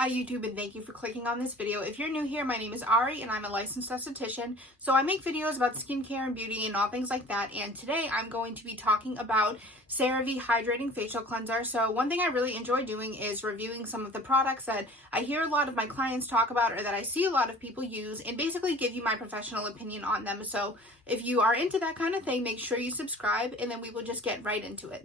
Hi YouTube, and thank you for clicking on this video. If you're new here, my name is Ari and I'm a licensed esthetician. So I make videos about skincare and beauty and all things like that. And today I'm going to be talking about Cerave Hydrating Facial Cleanser. So one thing I really enjoy doing is reviewing some of the products that I hear a lot of my clients talk about or that I see a lot of people use and basically give you my professional opinion on them. So if you are into that kind of thing, make sure you subscribe and then we will just get right into it.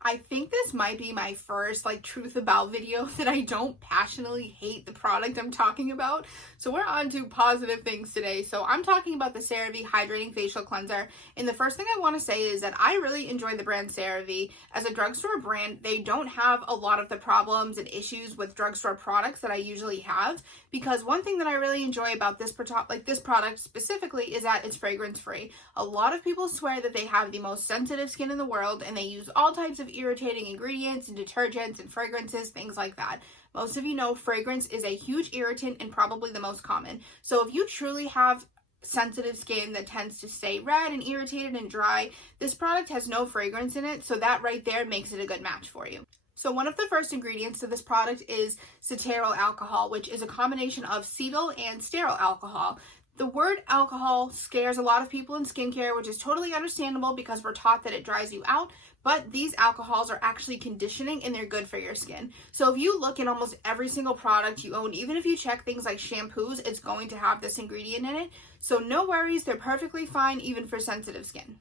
I think this might be my first truth about video that I don't passionately hate the product I'm talking about. So we're on to positive things today. So I'm talking about the Cerave Hydrating Facial Cleanser. And the first thing I want to say is that I really enjoy the brand Cerave. As a drugstore brand, they don't have a lot of the problems and issues with drugstore products that I usually have. Because one thing that I really enjoy about this product specifically is that it's fragrance free. A lot of people swear that they have the most sensitive skin in the world and they use all types of irritating ingredients and detergents and fragrances, things like that. Most of you know fragrance is a huge irritant and probably the most common. So if you truly have sensitive skin that tends to stay red and irritated and dry, this product has no fragrance in it, so that right there makes it a good match for you. So one of the first ingredients to this product is Cetaphil alcohol, which is a combination of cetyl and stearyl alcohol. The word alcohol scares a lot of people in skincare, which is totally understandable because we're taught that it dries you out, but these alcohols are actually conditioning and they're good for your skin. So if you look in almost every single product you own, even if you check things like shampoos, it's going to have this ingredient in it. So no worries, they're perfectly fine even for sensitive skin.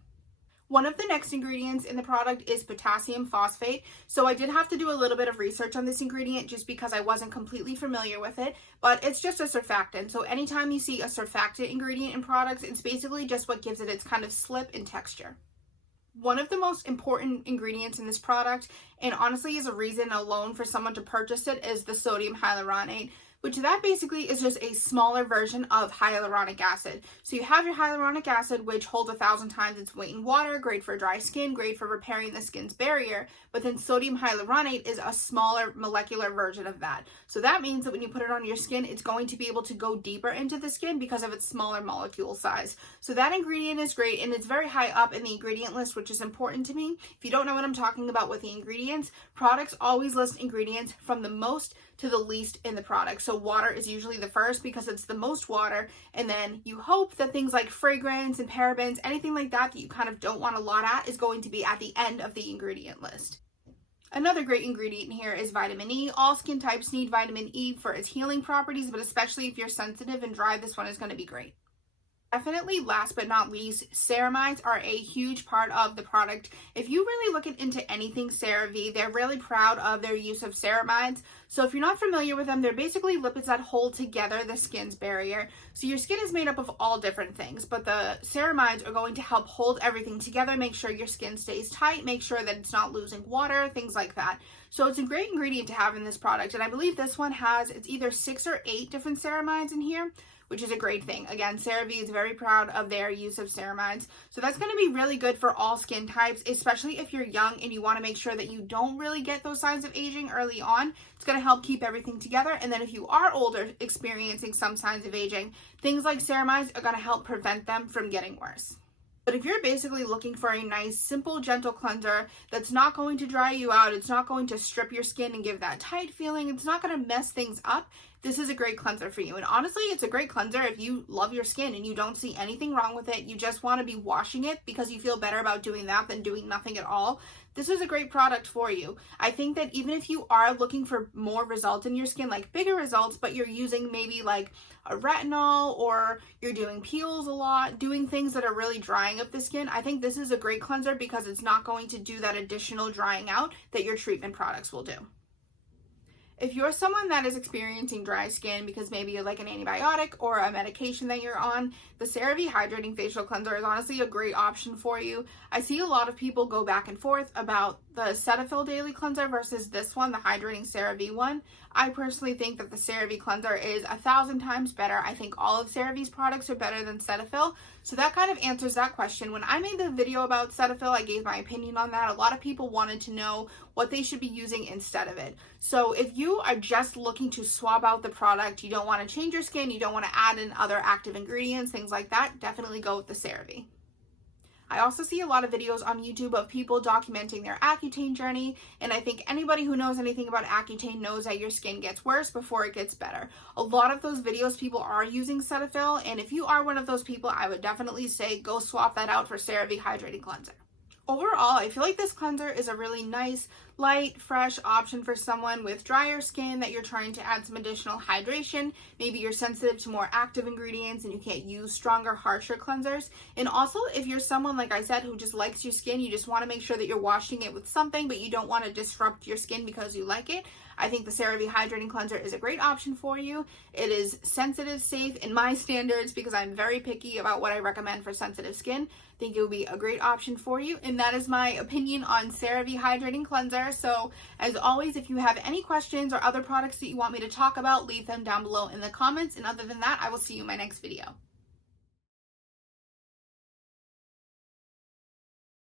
One of the next ingredients in the product is potassium phosphate. So I did have to do a little bit of research on this ingredient just because I wasn't completely familiar with it, but it's just a surfactant. So anytime you see a surfactant ingredient in products, it's basically just what gives it its kind of slip and texture. One of the most important ingredients in this product, and honestly is a reason alone for someone to purchase it, is the sodium hyaluronate, which that basically is just a smaller version of hyaluronic acid. So you have your hyaluronic acid, which holds 1,000 times its weight in water, great for dry skin, great for repairing the skin's barrier, but then sodium hyaluronate is a smaller molecular version of that. So that means that when you put it on your skin, it's going to be able to go deeper into the skin because of its smaller molecule size. So that ingredient is great, and it's very high up in the ingredient list, which is important to me. If you don't know what I'm talking about with the ingredients, products always list ingredients from the most to the least in the product. So water is usually the first because it's the most water, and then you hope that things like fragrance and parabens, anything like that that you kind of don't want a lot at, is going to be at the end of the ingredient list. Another great ingredient here is vitamin E. All skin types need vitamin E for its healing properties, but especially if you're sensitive and dry, this one is going to be great. Definitely last but not least, ceramides are a huge part of the product. If you really look into anything Cerave, they're really proud of their use of ceramides. So if you're not familiar with them, they're basically lipids that hold together the skin's barrier. So your skin is made up of all different things, but the ceramides are going to help hold everything together, make sure your skin stays tight, make sure that it's not losing water, things like that. So it's a great ingredient to have in this product, and I believe this one has, it's either 6 or 8 different ceramides in here, which is a great thing. Again, Cerave is very proud of their use of ceramides. So that's going to be really good for all skin types, especially if you're young and you want to make sure that you don't really get those signs of aging early on. It's going to help keep everything together. And then if you are older experiencing some signs of aging, things like ceramides are going to help prevent them from getting worse. But if you're basically looking for a nice, simple, gentle cleanser that's not going to dry you out, it's not going to strip your skin and give that tight feeling, it's not going to mess things up, this is a great cleanser for you. And honestly, it's a great cleanser if you love your skin and you don't see anything wrong with it. You just want to be washing it because you feel better about doing that than doing nothing at all. This is a great product for you. I think that even if you are looking for more results in your skin, like bigger results, but you're using maybe like a retinol or you're doing peels a lot, doing things that are really drying up the skin, I think this is a great cleanser because it's not going to do that additional drying out that your treatment products will do. If you're someone that is experiencing dry skin because maybe you're like an antibiotic or a medication that you're on, the Cerave Hydrating Facial Cleanser is honestly a great option for you. I see a lot of people go back and forth about the Cetaphil Daily Cleanser versus this one, the Hydrating Cerave one. I personally think that the Cerave cleanser is 1,000 times better. I think all of Cerave's products are better than Cetaphil. So that kind of answers that question. When I made the video about Cetaphil, I gave my opinion on that. A lot of people wanted to know what they should be using instead of it. So if you are just looking to swap out the product, you don't want to change your skin, you don't want to add in other active ingredients, things like that, definitely go with the Cerave. I also see a lot of videos on YouTube of people documenting their Accutane journey, and I think anybody who knows anything about Accutane knows that your skin gets worse before it gets better. A lot of those videos, people are using Cetaphil, and if you are one of those people, I would definitely say go swap that out for Cerave Hydrating Cleanser. Overall, I feel like this cleanser is a really nice, light, fresh option for someone with drier skin that you're trying to add some additional hydration. Maybe you're sensitive to more active ingredients and you can't use stronger, harsher cleansers. And also, if you're someone, like I said, who just likes your skin, you just want to make sure that you're washing it with something, but you don't want to disrupt your skin because you like it, I think the Cerave Hydrating Cleanser is a great option for you. It is sensitive safe in my standards because I'm very picky about what I recommend for sensitive skin. I think it would be a great option for you, and that is my opinion on Cerave Hydrating Cleanser. So as always, if you have any questions or other products that you want me to talk about, leave them down below in the comments, and other than that, I will see you in my next video.